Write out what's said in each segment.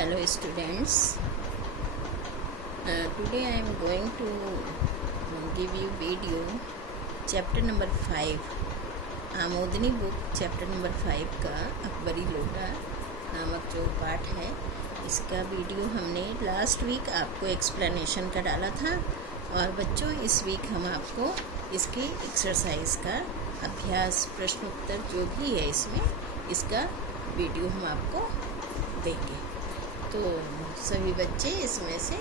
Hello students, today I am going to give you video chapter number 5 आमोदनी book chapter number 5 का अकबरी लोटा नामक जो पाठ है इसका वीडियो हमने लास्ट वीक आपको एक्सप्लेनेशन का डाला था। और बच्चों इस वीक हम आपको इसके एक्सरसाइज का अभ्यास प्रश्नोत्तर जो भी है इसमें इसका वीडियो हम आपको देंगे। तो सभी बच्चे इसमें से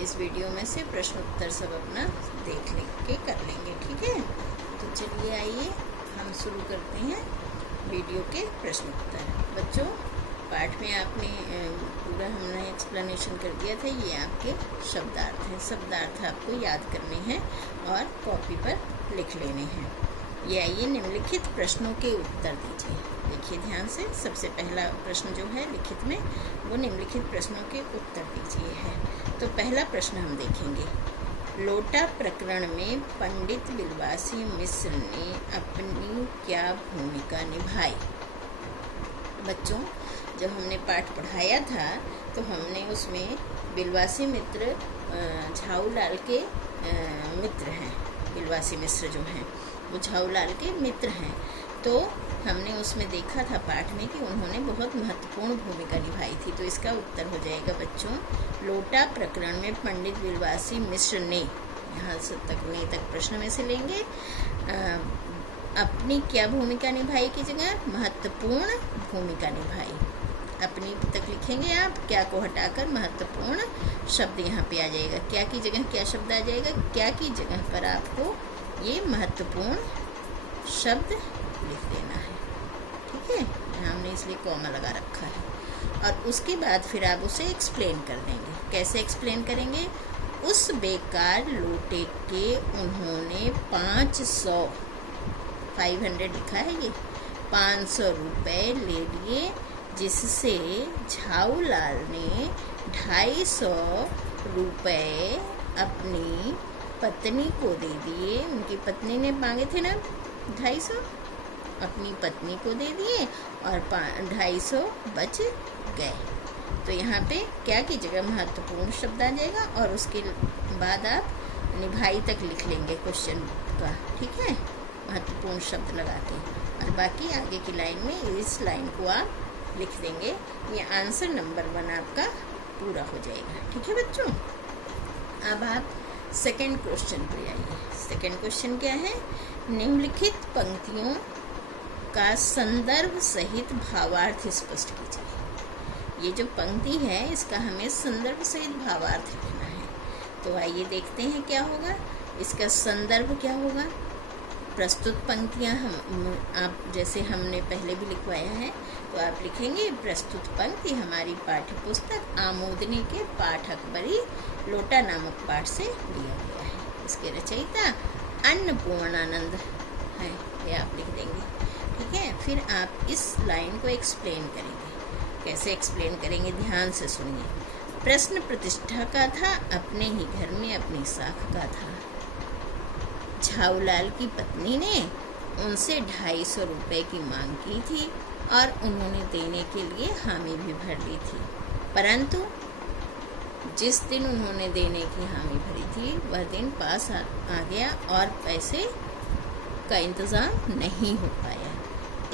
इस वीडियो में से प्रश्नोत्तर सब अपना देख के कर लेंगे, ठीक है। तो चलिए आइए हम शुरू करते हैं वीडियो के प्रश्नोत्तर। बच्चों पाठ में आपने पूरा हमने एक्सप्लेनेशन कर दिया था। ये आपके शब्दार्थ हैं, शब्दार्थ आपको याद करने हैं और कॉपी पर लिख लेने हैं। ये आइए निम्नलिखित प्रश्नों के उत्तर दीजिए। देखिए ध्यान से, सबसे पहला प्रश्न जो है लिखित में वो निम्नलिखित प्रश्नों के उत्तर दीजिए है। तो पहला प्रश्न हम देखेंगे, लोटा प्रकरण में पंडित बिलवासी मिश्र ने अपनी क्या भूमिका निभाई। बच्चों जब हमने पाठ पढ़ाया था तो हमने उसमें बिलवासी मित्र झाऊलाल के मित्र हैं। बिलवासी मिश्र जो हैं वो झाऊलाल के मित्र हैं। तो हमने उसमें देखा था पाठ में कि उन्होंने बहुत महत्वपूर्ण भूमिका निभाई थी। तो इसका उत्तर हो जाएगा बच्चों, लोटा प्रकरण में पंडित बिलवासी मिश्र ने, यहाँ से तक ने तक प्रश्न में से लेंगे, अपनी क्या भूमिका निभाई की जगह महत्वपूर्ण भूमिका निभाई। अपनी तक लिखेंगे आप, क्या को हटाकर महत्वपूर्ण शब्द यहाँ पे आ जाएगा। क्या की जगह क्या शब्द आ जाएगा, क्या की जगह पर आपको ये महत्वपूर्ण शब्द लिख देना है, ठीक है। यहाँ हमने इसलिए कॉमा लगा रखा है। और उसके बाद फिर आप उसे एक्सप्लेन कर देंगे। कैसे एक्सप्लेन करेंगे, उस बेकार लोटे के उन्होंने 500 लिखा है, ये 500 रुपये ले लिए, जिससे झाऊलाल ने 250 रुपये अपनी पत्नी को दे दिए। उनकी पत्नी ने मांगे थे ना 250, अपनी पत्नी को दे दिए और 250 बच गए। तो यहाँ पे क्या की जगह महत्वपूर्ण शब्द आ जाएगा और उसके बाद आप निभाई तक लिख लेंगे क्वेश्चन का, ठीक है, महत्वपूर्ण शब्द लगा के। और बाकी आगे की लाइन में इस लाइन को आप लिख देंगे। ये आंसर नंबर 1 आपका पूरा हो जाएगा, ठीक है बच्चों। अब आप सेकंड क्वेश्चन पे आइए। सेकंड क्वेश्चन क्या है, निम्नलिखित पंक्तियों का संदर्भ सहित भावार्थ स्पष्ट कीजिए। ये जो पंक्ति है इसका हमें संदर्भ सहित भावार्थ लिखना है। तो आइए देखते हैं क्या होगा। इसका संदर्भ क्या होगा, प्रस्तुत पंक्तियाँ हम आप जैसे हमने पहले भी लिखवाया है तो आप लिखेंगे, प्रस्तुत पंक्ति हमारी पाठ्य पुस्तक आमोदनी के पाठ अकबरी लोटा नामक पाठ से लिया गया है। इसके रचयिता अन्नपूर्णानंद है, ये आप लिख देंगे, ठीक है। फिर आप इस लाइन को एक्सप्लेन करेंगे। कैसे एक्सप्लेन करेंगे, ध्यान से सुनिए। प्रश्न प्रतिष्ठा का था, अपने ही घर में अपनी साख का था। झाऊलाल की पत्नी ने उनसे 250 रुपये की मांग की थी और उन्होंने देने के लिए हामी भी भर ली थी, परंतु जिस दिन उन्होंने देने की हामी भरी थी वह दिन पास आ गया और पैसे का इंतज़ाम नहीं हो पाया।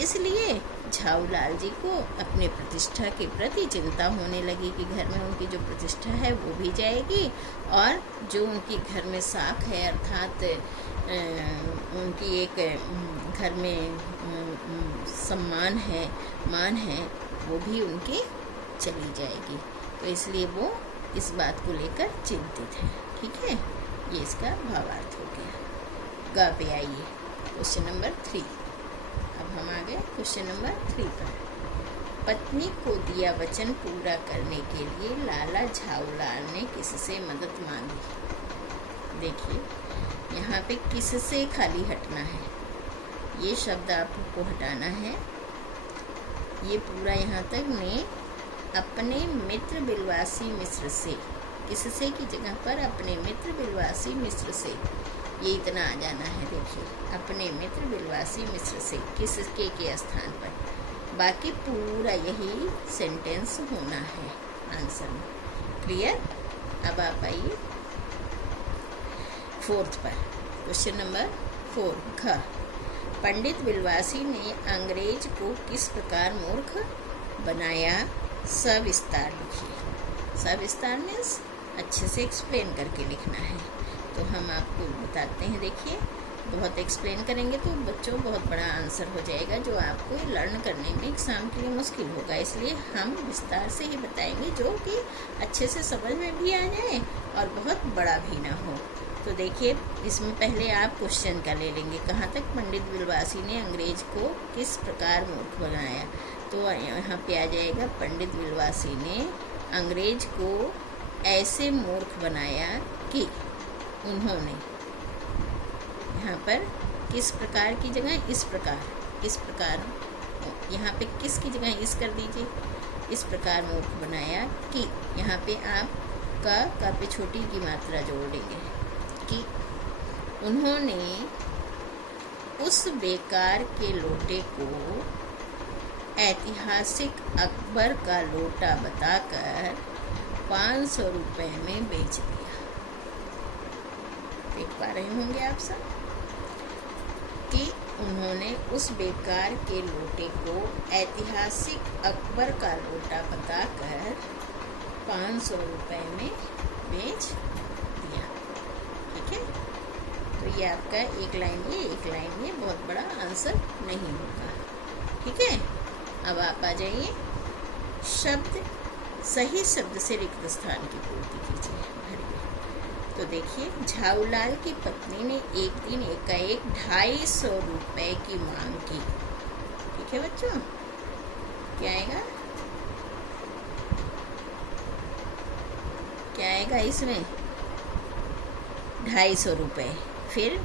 इसलिए झाऊलाल जी को अपने प्रतिष्ठा के प्रति चिंता होने लगी कि घर में उनकी जो प्रतिष्ठा है वो भी जाएगी और जो उनकी घर में साख है अर्थात उनकी एक घर में सम्मान है, मान है, वो भी उनकी चली जाएगी। तो इसलिए वो इस बात को लेकर चिंतित है, ठीक है। ये इसका भावार्थ हो गया। गा पे आइए क्वेश्चन नंबर 3। अब हम आ गए क्वेश्चन नंबर 3 पर। पत्नी को दिया वचन पूरा करने के लिए लाला झाऊलाल ने किससे मदद मांगी। देखिए यहाँ पे किससे खाली हटना है, ये शब्द आपको हटाना है। ये पूरा यहाँ तक ने अपने मित्र बिलवासी मिश्र से, किससे की जगह पर अपने मित्र बिलवासी मिश्र से, ये इतना आ जाना है। देखिए अपने मित्र बिलवासी मिश्र से, किसके के स्थान पर, बाकी पूरा यही सेंटेंस होना है। आंसर में। क्लियर? अब आप आइए 4th पर। क्वेश्चन नंबर 4 घ। पंडित बिलवासी ने अंग्रेज को किस प्रकार मूर्ख बनाया? सविस्तार लिखिए। सविस्तार मीन्स अच्छे से एक्सप्लेन करके लिखना है। तो हम आपको बताते हैं, देखिए बहुत एक्सप्लेन करेंगे तो बच्चों बहुत बड़ा आंसर हो जाएगा, जो आपको लर्न करने में एग्ज़ाम के लिए मुश्किल होगा। इसलिए हम विस्तार से ही बताएंगे जो कि अच्छे से समझ में भी आ जाए और बहुत बड़ा भी ना हो। तो देखिए इसमें पहले आप क्वेश्चन का ले लेंगे, कहाँ तक पंडित बिलवासी ने अंग्रेज को किस प्रकार मूर्ख बनाया। तो यहाँ पे आ जाएगा पंडित बिलवासी ने अंग्रेज को ऐसे मूर्ख बनाया कि उन्होंने, यहाँ पर किस प्रकार की जगह इस प्रकार, यहाँ पे किस की जगह इस कर दीजिए, इस प्रकार मूर्ख बनाया कि, यहाँ पे आप का पे छोटी की मात्रा जोड़ देंगे कि उन्होंने उस बेकार के लोटे को ऐतिहासिक अकबर का लोटा बताकर 500 रुपये में बेच दिया। देख पा रहे होंगे आप सब कि उन्होंने उस बेकार के लोटे को ऐतिहासिक अकबर का लोटा बताकर 500 रुपये में बेच दिया। ठीक है, तो ये आपका एक लाइन ये बहुत बड़ा आंसर नहीं होगा। ठीक है, अब आप आ जाइए शब्द, सही शब्द से रिक्त स्थान की पूर्ति कीजिए। तो देखिए झाऊलाल की पत्नी ने एक दिन एकाएक 250 रुपये की मांग की। ठीक है बच्चों, क्या आएगा, क्या आएगा इसमें? 250 रुपये। फिर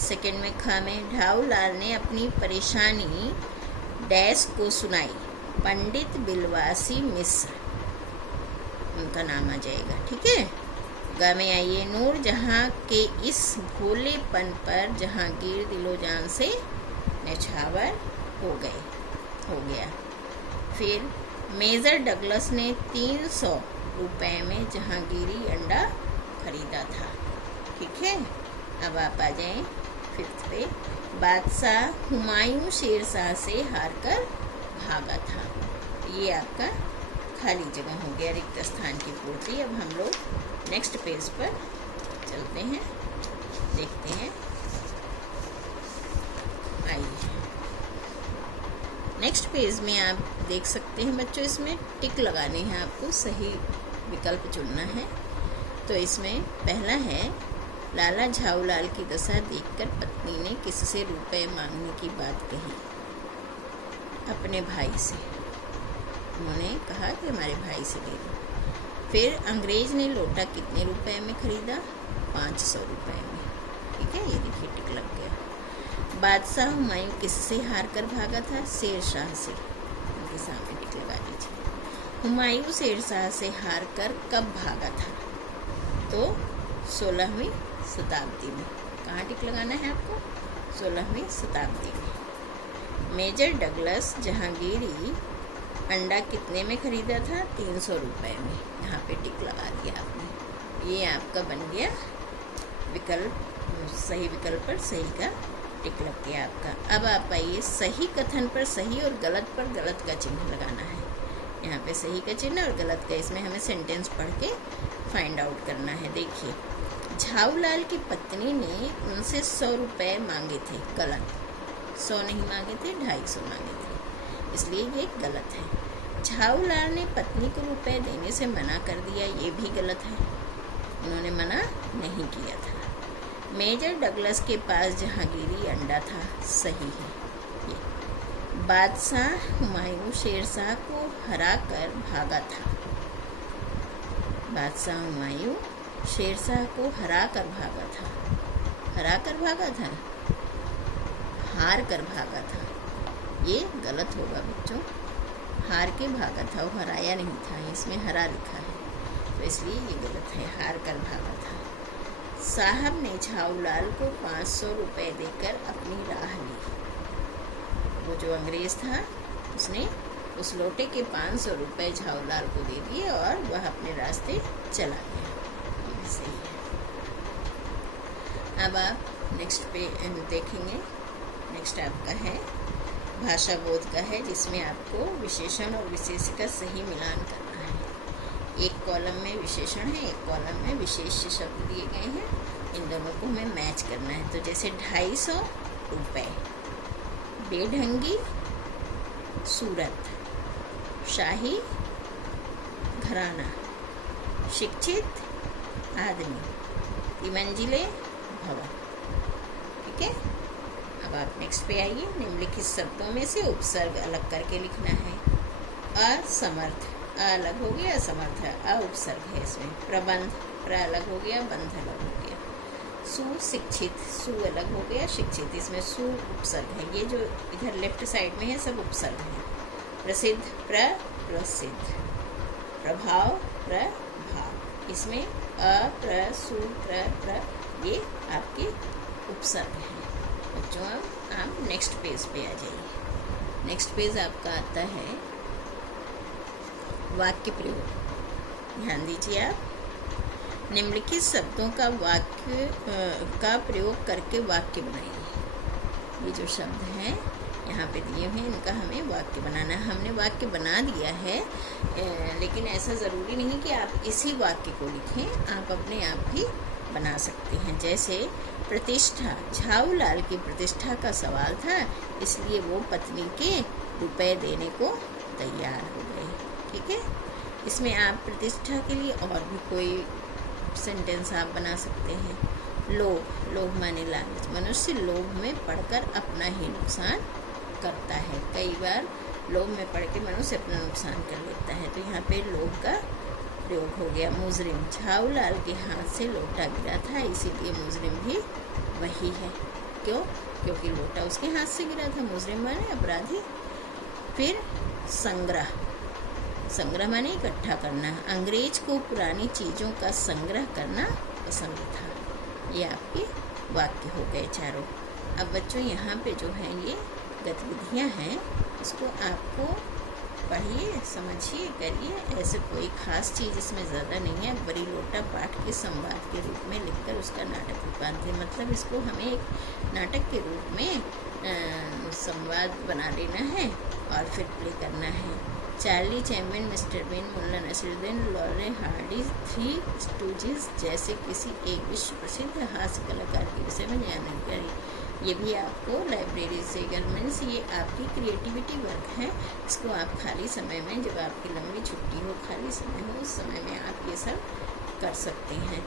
सेकंड में खा में झाऊलाल ने अपनी परेशानी डैश को सुनाई। पंडित बिलवासी मिश्र उनका नाम आ जाएगा। ठीक है, गा में आइए नूर जहाँ के इस भोलेपन पर जहांगीर दिलोजान से न्यौछावर हो गया। फिर मेजर डगलस ने 300 रुपये में जहांगीरी अंडा खरीदा था। ठीक है, अब आप आ जाएं 5th पे। बादशाह हुमायूं शेरशाह से हारकर भागा था। ये आपका खाली जगह हो गया, रिक्त स्थान की पूर्ति। अब हम लोग नेक्स्ट पेज पर चलते हैं, देखते हैं। आइए नेक्स्ट पेज में आप देख सकते हैं बच्चों, इसमें टिक लगाने हैं, आपको सही विकल्प चुनना है। तो इसमें पहला है, लाला झाऊलाल की दशा देखकर पत्नी ने किससे रुपए मांगने की बात कही? अपने भाई से। उन्होंने कहा कि हमारे भाई से दे दो। फिर अंग्रेज ने लोटा कितने रुपए में खरीदा? 500 रुपये में। ठीक है, ये देखिए टिक लग गया। बादशाह हुमायूं किससे हार कर भागा था? शेरशाह से। उनके सामने टिक लगा दीजिए। हुमायूं शेरशाह से हार कर कब भागा था? तो 16वीं शताब्दी में। कहाँ टिक लगाना है आपको? 16वीं शताब्दी में। मेजर डगलस जहांगीरी अंडा कितने में खरीदा था? 300 रुपये में। यहाँ पे टिक लगा दिया आपने। ये आपका बन गया विकल्प, सही विकल्प पर सही का टिक लग गया आपका। अब आप आइए सही कथन पर सही और गलत पर गलत का चिन्ह लगाना है। यहाँ पे सही का चिन्ह और गलत का, इसमें हमें सेंटेंस पढ़ के फाइंड आउट करना है। देखिए झाऊलाल की पत्नी ने उनसे 100 रुपये मांगे थे। गलत, 100 नहीं मांगे थे, 250 मांगे थे, इसलिए ये गलत है। झाऊलाल ने पत्नी को रुपए देने से मना कर दिया, ये भी गलत है, उन्होंने मना नहीं किया था। मेजर डगलस के पास जहांगीरी अंडा था, सही है ये। बादशाह हुमायूं शेरशाह को हराकर भागा था। बादशाह हुमायूं शेरशाह को हराकर भागा था। हराकर भागा था, हार कर भागा था, ये गलत होगा बच्चों। हार के भागा था, वो हराया नहीं था, इसमें हरा लिखा है, तो इसलिए ये गलत है, हार कर भागा था। साहब ने झाऊलाल को 500 रुपये देकर अपनी राह ली। वो जो अंग्रेज था उसने उस लोटे के 500 रुपये झाऊलाल को दे दिए और वह अपने रास्ते चला गया। ये सही है। अब आप नेक्स्ट पे देखेंगे। नेक्स्ट आपका है भाषा बोध का है, जिसमें आपको विशेषण और विशेष का सही मिलान करना है। एक कॉलम में विशेषण है, एक कॉलम में विशेष शब्द दिए गए हैं। इन दोनों को हमें मैच करना है। तो जैसे 250 रुपये, बेढंगी सूरत, शाही घराना, शिक्षित आदमी, तिमंजिले भवन। ठीक है। अब आप नेक्स्ट पे आइए। निम्नलिखित शब्दों में से उपसर्ग अलग करके लिखना है। असमर्थ, अ अलग हो गया, असमर्थ अ उपसर्ग है इसमें। प्रबंध, प्र अलग हो गया, बंध अलग हो गया। सुशिक्षित, सु अलग हो गया, शिक्षित, इसमें सु उपसर्ग है। ये जो इधर लेफ्ट साइड में है सब उपसर्ग है। प्रसिद्ध, प्रसिद्ध, प्रभाव, प्रभाव, इसमें अ प्र सु प्र ये आपके उपसर्ग हैं। बच्चों अब आप नेक्स्ट पेज पे आ जाइए। नेक्स्ट पेज आपका आता है वाक्य प्रयोग। ध्यान दीजिए आप। निम्नलिखित शब्दों का वाक्य का प्रयोग करके वाक्य बनाइए। ये जो शब्द हैं यहाँ पे दिए हुए, इनका हमें वाक्य बनाना है। हमने वाक्य बना दिया है, लेकिन ऐसा ज़रूरी नहीं कि आप इसी वाक्य को लिखें, आप अपने आप भी बना सकते हैं। जैसे प्रतिष्ठा, झाऊलाल की प्रतिष्ठा का सवाल था, इसलिए वो पत्नी के रुपए देने को तैयार हो गए। ठीक है। इसमें आप प्रतिष्ठा के लिए और भी कोई सेंटेंस आप बना सकते हैं। लोभ, लोभ माने लालच, मनुष्य लोभ में पड़कर अपना ही नुकसान करता है। कई बार लोभ में पड़ के मनुष्य अपना नुकसान कर लेता है, तो यहाँ पे लोभ का प्रयोग हो गया। मुजरिम, झाऊलाल के हाथ से लोटा गिरा था, इसीलिए मुजरिम भी वही है। क्यों? क्योंकि लोटा उसके हाथ से गिरा था। मुजरिम माने अपराधी। फिर संग्रह, संग्रह माने इकट्ठा करना। अंग्रेज को पुरानी चीज़ों का संग्रह करना पसंद था। ये आपके वाक्य हो गए चारों। अब बच्चों यहाँ पे जो है ये गतिविधियाँ हैं, इसको आपको पढ़िए, समझिए, करिए। ऐसे कोई खास चीज़ इसमें ज़्यादा नहीं है। अकबरी लोटा पाठ के संवाद के रूप में लिखकर उसका नाटक रूपांतरण, मतलब इसको हमें एक नाटक के रूप में संवाद बना लेना है और फिर प्ले करना है। Charlie Chaplin, mister Bean, Mulla Nasiruddin, Laurel Hardy, three Stooges जैसे किसी एक विश्व प्रसिद्ध हास्य कलाकार के विषय में जानकारी। ये भी आपको लाइब्रेरी से मीन्स ये आपकी क्रिएटिविटी वर्क है। इसको आप खाली समय में, जब आपकी लंबी छुट्टी हो, खाली समय हो, उस समय में आप ये सब कर सकते हैं।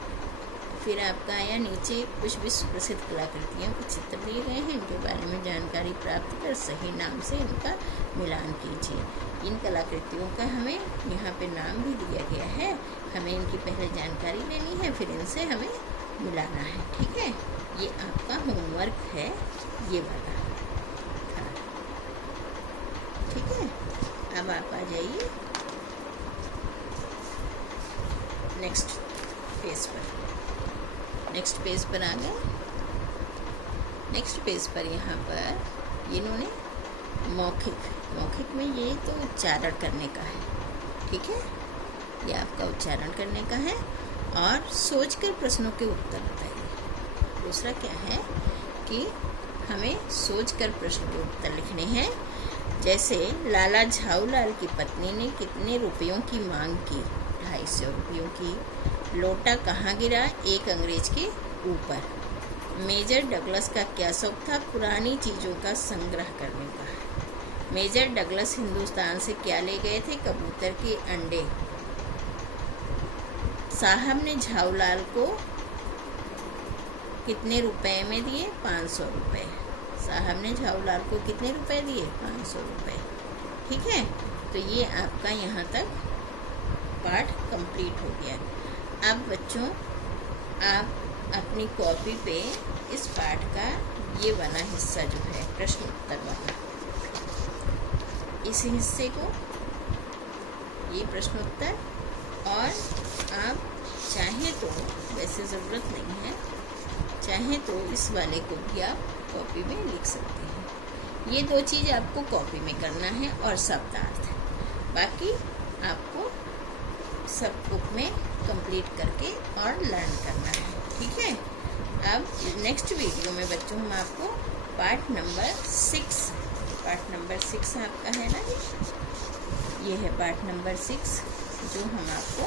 फिर आपका आया नीचे कुछ विश्व प्रसिद्ध कलाकृतियों के चित्र दिए गए हैं, इनके बारे में जानकारी प्राप्त कर सही नाम से इनका मिलान कीजिए। इन कलाकृतियों का हमें यहाँ पे नाम भी दिया गया है, हमें इनकी पहले जानकारी लेनी है, फिर इनसे हमें मिलाना है। ठीक है। ये आपका होमवर्क है, ये वाला। ठीक है। अब आप आ जाइए नेक्स्ट पेज पर। नेक्स्ट पेज पर आ गए। नेक्स्ट पेज पर यहाँ पर इन्होंने मौखिक में ये तो उच्चारण करने का है। ठीक है। ये आपका उच्चारण करने का है और सोचकर प्रश्नों के उत्तर बताइए। दूसरा क्या है कि हमें सोचकर प्रश्न के उत्तर लिखने हैं। जैसे लाला झाऊलाल की पत्नी ने कितने रुपयों की मांग की? 250 रुपयों की। लोटा कहाँ गिरा? एक अंग्रेज के ऊपर। मेजर डगलस का क्या शौक था? पुरानी चीज़ों का संग्रह करने का। मेजर डगलस हिंदुस्तान से क्या ले गए थे? कबूतर के अंडे। साहब ने झाऊलाल को कितने रुपए में दिए? 500 रुपये। साहब ने झाऊलाल को कितने रुपए दिए? 500 रुपये। ठीक है। तो ये आपका यहाँ तक पाठ कंप्लीट हो गया। अब बच्चों आप अपनी कॉपी पे इस पाठ का ये वाला हिस्सा जो है प्रश्न उत्तर वाला, इस हिस्से को ये प्रश्न उत्तर, और आप चाहें तो, वैसे ज़रूरत नहीं है, चाहें तो इस वाले को भी आप कॉपी में लिख सकते हैं। ये दो चीज़ आपको कॉपी में करना है और शब्दार्थ। बाकी आपको सब बुक में कंप्लीट करके और लर्न करना है, ठीक है। अब नेक्स्ट वीडियो में बच्चों हम आपको पार्ट नंबर 6 आपका है ना, ये है पार्ट नंबर 6 जो हम आपको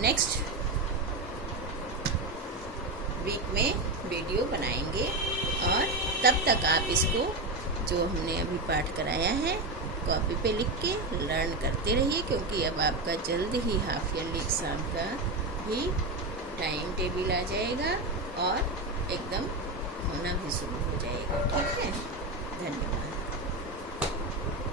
नेक्स्ट वीक में वीडियो बनाएंगे। और तब तक आप इसको जो हमने अभी पाठ कराया है कॉपी पे लिख के लर्न करते रहिए, क्योंकि अब आपका जल्द ही हाफ ईयरली एग्ज़ाम का भी टाइम टेबल आ जाएगा और एकदम होना भी शुरू हो जाएगा, ठीक है। धन्यवाद।